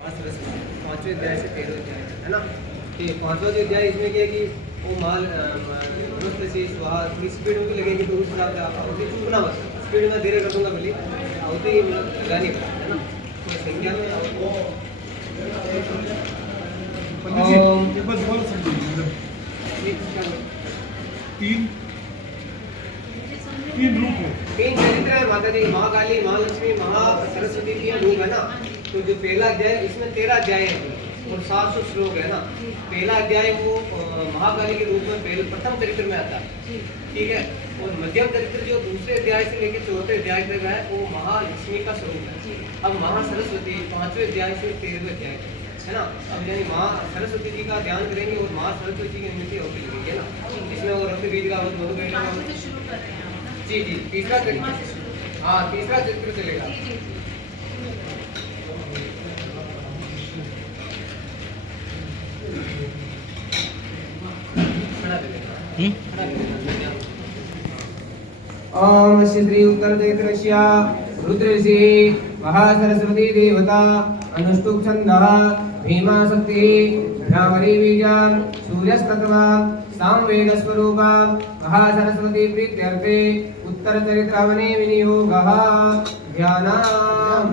पांचवें अध्याय से 13वें अध्याय है ना। कि पांचवा जो अध्याय इसमें क्या है कि वो माल मनुष्य से स्वाहा थोड़ी स्पीड में भी लगेगी तो उस हिसाब से आप अवधि चुपना मत, स्पीड में धीरे कर दूंगा भले अवधि लगानी पड़ेगी है ना। तो संख्या में एक बार दोबारा समझिए। तीन तीन रूप है, तीन चरित्र है माता जी, महाकाली, महालक्ष्मी, महा सरस्वती की रूप है ना। तो जो पहला अध्याय इसमें 13 अध्याय है और 700 श्लोक है ना। पहला अध्याय वो महाकाली के रूप में पहले प्रथम चरित्र में आता है, ठीक है। और मध्यम चरित्र जो दूसरे अध्याय से लेकर चौथे अध्याय तक है वो महालक्ष्मी का स्वरूप है। अब महा सरस्वती 5वें अध्याय से 13वें अध्याय तक है ना। अब यानी माँ सरस्वती जी का ध्यान करेंगे और माँ सरस्वती जी की निमित्त होती लगेगी है ना। इसमें वो रक्त बीज का जी जी तीसरा चरित्र, हाँ तीसरा चरित्र चलेगा। ओम श्री उत्तर देवृष्या रुद्रऋषि महासरस्वती देवता अनुष्टुप छंदः भीमा शक्ति भ्रामरी बीजा सूर्यस्तत्वा सामवेद स्वरूपा महासरस्वती प्रीत्यर्थे उत्तर चरित्रावने विनियोगः ध्यानम्।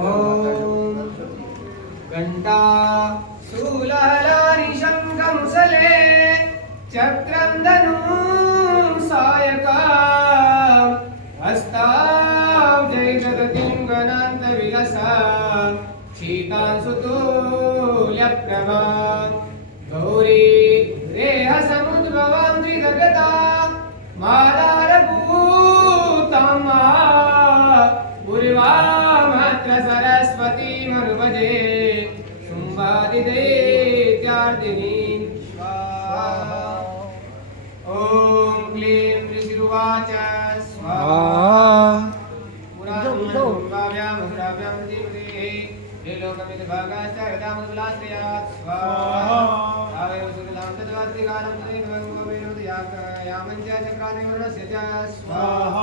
ओम घंटा शूलहलानि शङ्खमुसले चक्रं धनुं सायका हस्ताब्जैर्दधतीं गणान्तविलसा शीतांशुतुल्यप्रभा गौरी रेहसमुद्भवां त्रिजगता मालारभूतम् पूर्वामत्र सरस्वती मरुभजे शुम्भादिदेत्यार्दिनी स्वाहा। ओम क्लीं ऋषिरुवाच स्वाहा। पुराणोऽव्यां मुद्राभ्यां धीमहि त्रिलोकमिदभागाश्च यदामुलाश्रयात् स्वाहा। आवेव सुखदां तद्वार्तिकालं तेन भगवो विनोदयामञ्च चक्रादिवर्णस्य च स्वाहा।